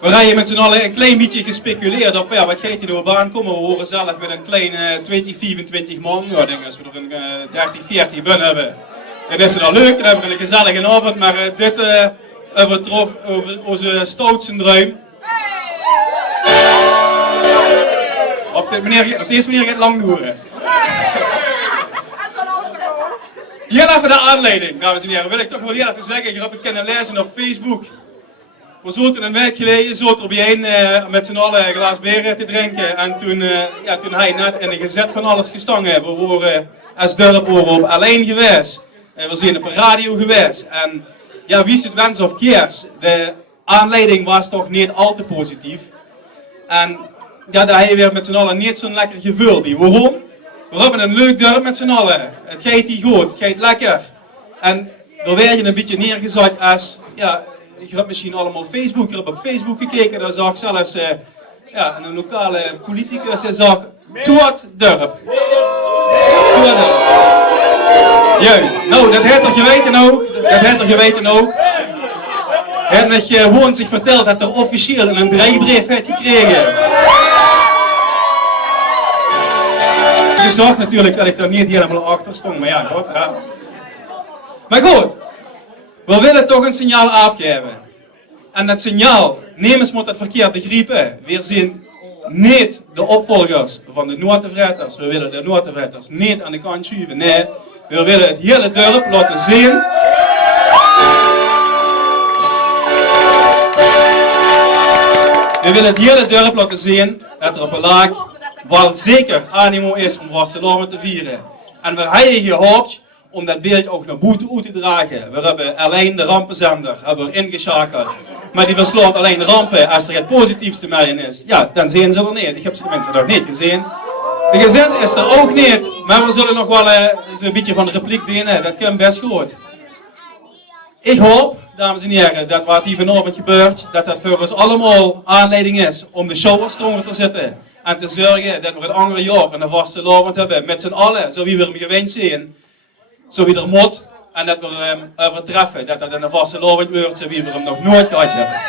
We rijden met z'n allen een klein beetje gespeculeerd op, ja, wat gaat hier nou op aankomen. We horen zelf met een klein 20, 24 man. Ja, ik denk als we er een 30, 40 binnen hebben, dan is het al leuk. Dan hebben we een gezellige avond, maar dit overtrof over onze stoutste druim. Op deze manier gaat het lang duren. Hier even de aanleiding, dames en heren. Wil ik toch wel even zeggen, je hebt het kunnen lezen op Facebook. We zaten een week geleden zaten er bijeen met z'n allen een glas bier te drinken. En toen hij net in de gezet van alles gestangen. We waren als dorp op alleen geweest. We zijn op een radio geweest. En ja, wie is het wens of keers? De aanleiding was toch niet al te positief. En ja, daar hebben we weer met z'n allen niet zo'n lekker gevoel bij. Waarom? We hebben een leuk dorp met z'n allen. Het gaat hier goed, het gaat lekker. En er werd je een beetje neergezet als, ja, je hebt misschien allemaal Facebook, je hebt op Facebook gekeken, daar zag ik zelfs een lokale politicus, hij zag, doe het dorp. Doe het dorp. Juist, nou dat heeft er geweten ook, Hij heeft met gewoon zich verteld dat er officieel een draaibrief heeft gekregen. Je zag natuurlijk dat ik daar niet helemaal achter stond, maar ja, goed. Ja. Maar goed, we willen toch een signaal afgeven. En dat signaal, nemens moet het verkeerd begrijpen. We zijn niet de opvolgers van de notenvretters. We willen de notenvretters niet aan de kant schuiven. Nee, we willen het hele dorp laten zien. We willen het hele dorp laten zien dat er op een laag wel zeker animo is om vastelovend te vieren. En we hebben gehoopt om dat beeld ook naar buiten uit te dragen. We hebben alleen de rampenzender ingeschakeld. Maar die verslaat alleen de rampen als er het positiefste mee in is. Ja, dan zien ze er niet. Ik heb ze tenminste nog niet gezien. De gezin is er ook niet. Maar we zullen nog wel een beetje van de repliek dienen. Dat kan best goed. Ik hoop, dames en heren, dat wat hier vanavond gebeurt, dat dat voor ons allemaal aanleiding is om de show stronger te zetten. En te zorgen dat we het andere jaar een vaste lovend hebben. Met z'n allen, zo wie we hem gewend zijn. Zo wie er moet. En dat we hem overtreffen. Dat dat een vaste lovend wordt, zo wie we hem nog nooit gehad hebben.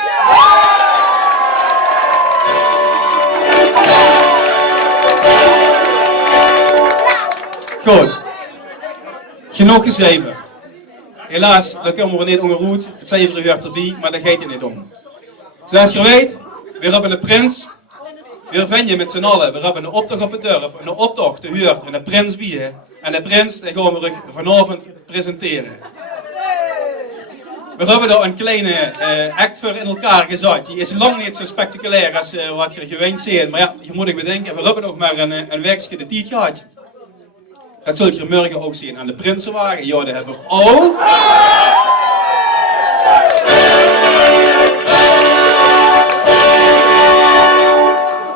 Goed. Genoeg gezeiverd. Helaas, daar komen we niet onderuit. Het cijfer werd erbij, maar daar gaat het niet om. Zoals je weet, we hebben een prins. We vinden met z'n allen. We hebben een optocht op het dorp. Een optocht, de huurt en een prins bij. En de prins, die gaan we vanavond presenteren. We hebben daar een kleine act voor in elkaar gezet. Die is lang niet zo spectaculair als wat je gewend bent. Maar ja, je moet ik bedenken, we hebben nog maar een weekje de tijd gehad. Dat zul je morgen ook zien aan de Prinsenwagen. Ja, dat hebben we ook.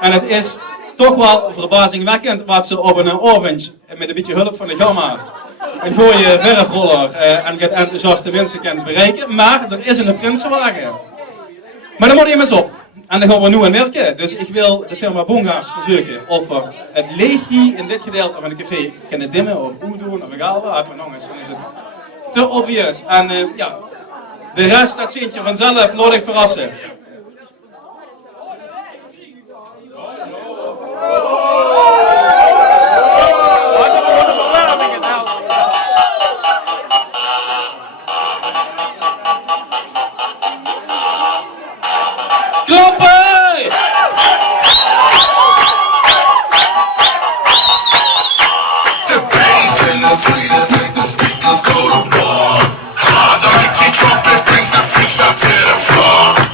En het is toch wel verbazingwekkend wat ze op een avond, met een beetje hulp van de gamma, een gooie verfroller en get enthousiaste mensen kunnen bereiken. Maar er is een Prinsenwagen. Maar dan moet je eens op. En dan gaan we nu aan werken. Dus ik wil de firma Bongaerts verzoeken of we het leegje in dit gedeelte van het café kunnen dimmen of goed doen of egal wat. Want anders dan is het te obvious. En ja, de rest dat zie je vanzelf, laat ik verrassen.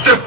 The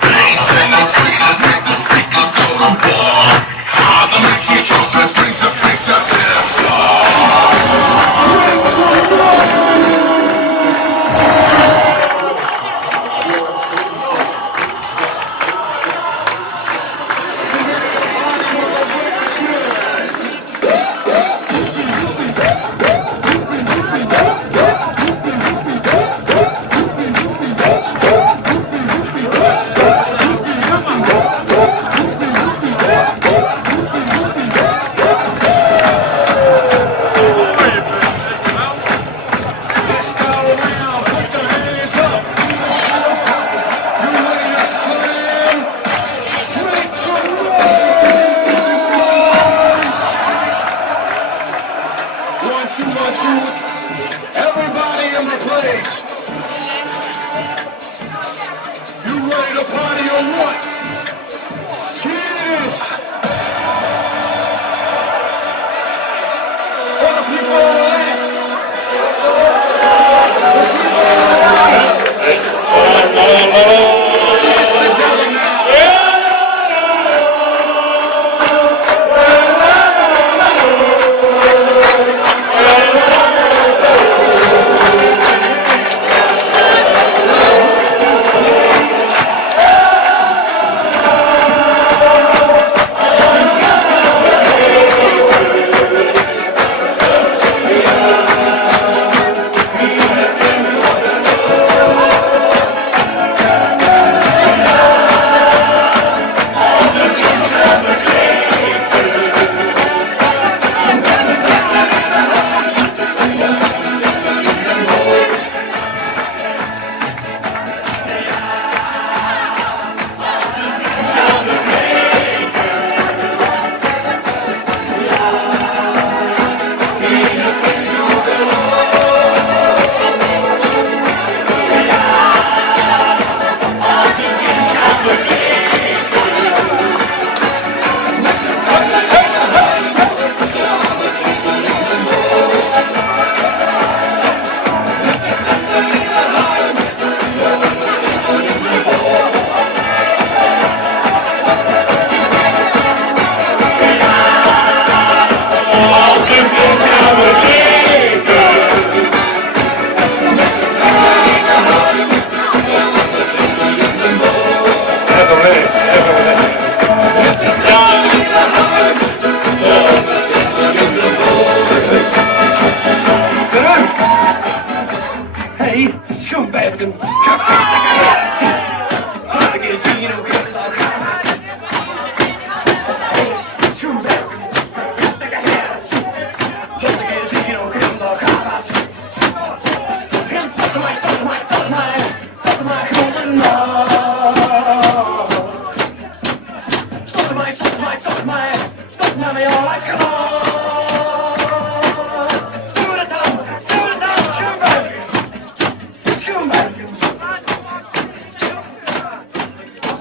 Hey, schoenbergen,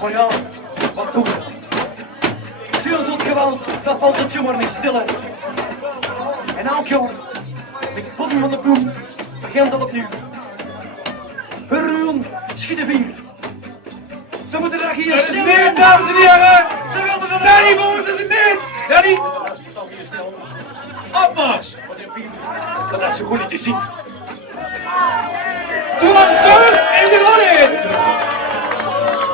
Maar ja, wat doen we? Zuurzot geweld, dat valt het zomaar niet stiller. En elk jaar, met het bodem van de bloem, begint dat opnieuw. Ruwen, schieten vier. Ze moeten reageren. Het is niet, dames en heren! Ze wilden van Danny, volgens is het niet! Danny! Opmars! dat is zo goed niet te zien. Toen Summers is er al in!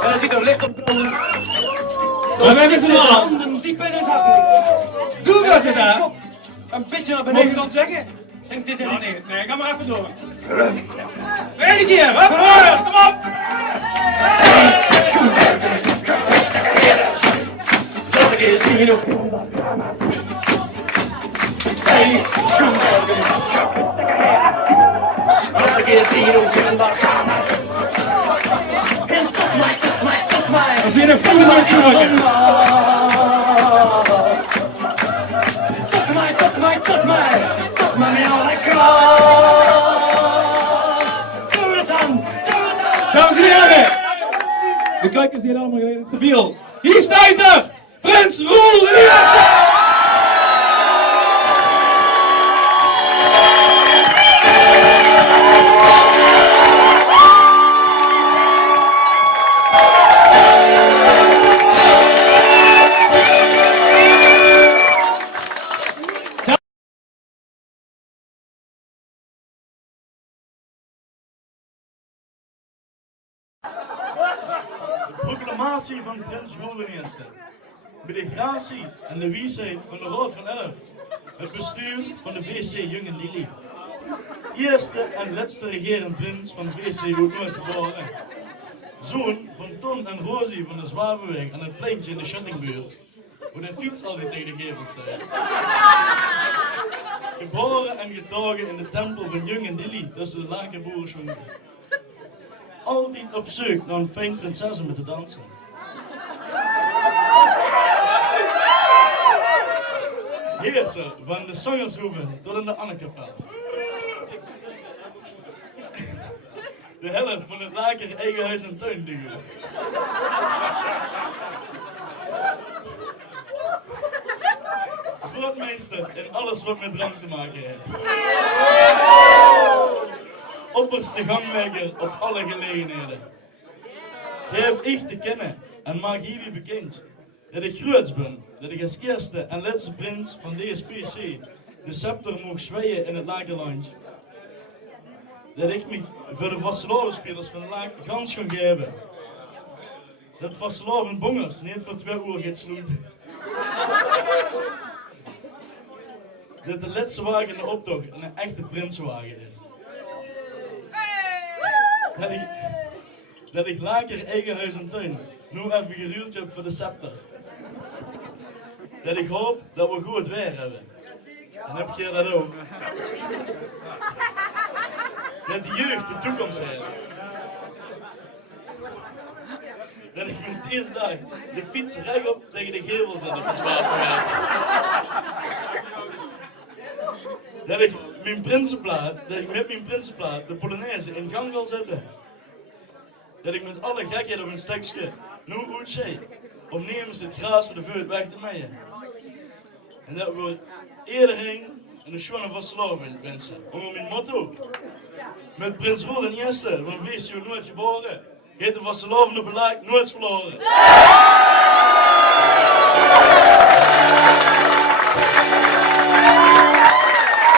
En dan ziet er licht op branden. Maar we hebben ze al. Handen diep in de zakken. Doe wel ze daar! Een beetje naar Mogen beneden. je dat zeggen? Zingt dit in Oh, niet. nee, ga maar even door. Eén keer, hup, hoor, kom op! Dat ik eens hier op. Hey, schoenbergen. Dat ik eens hier op. En tot mij. Als je een voet nooit drukken. Tot mij. Tot mij, alle kracht. Doe het dan. Dames en heren! De kijkers die allemaal geleden stabiel. Hier staat er! Prins Roel de Eerste! Proclamatie van Prins Roel I. Bij de gratie en de wijsheid van de Raad van Elf, het bestuur van de VC Jongen Dili. Eerste en laatste regerend prins van VC Noord geboren. Zoon van Ton en Rosie van de Zwavenweg aan het pleintje in de Schuttingbuurt, waar de fiets altijd tegen de gevels staat. Geboren en getogen in de tempel van Jongen Dili tussen de lakenboeren jongen. Altijd op zoek naar een fijn prinses om te dansen. Heerser van de Sangershoeve tot in de Annekapel. De helft van het laker eigen huis en tuin duwen. Grootmeester in alles wat met drank te maken heeft. Opperste gangmaker op alle gelegenheden. Geef ik te kennen en maak hier bekend dat ik groots ben, dat ik als eerste en laatste prins van deze VC de scepter mag zwijen in het lakerland. Dat ik me voor de vastelovensspelers van de laak gans kan geven. Dat vasteloven bongers niet voor 2 uur gaat sluiten. Dat de laatste wagen in de optocht een echte prinswagen is. Dat ik laker eigen huis en tuin nu even geruild heb voor de scepter. Dat ik hoop dat we goed weer hebben. En heb je dat ook? Dat de jeugd de toekomst heeft. Dat ik met deze dag de fiets rechtop tegen de gevel zet op de Zwavenweg. Dat ik met mijn prinsenplaat de Polonaise in gang wil zetten. Dat ik met alle gekheid op een stekje nu uitzee, om nemens het gras voor de veut weg te maaien. En dat we iedereen een schone vastelovend wensen. Om mijn motto. Met Prins Roel I van VC nooit geboren, heet de vastelovende beleid nooit verloren.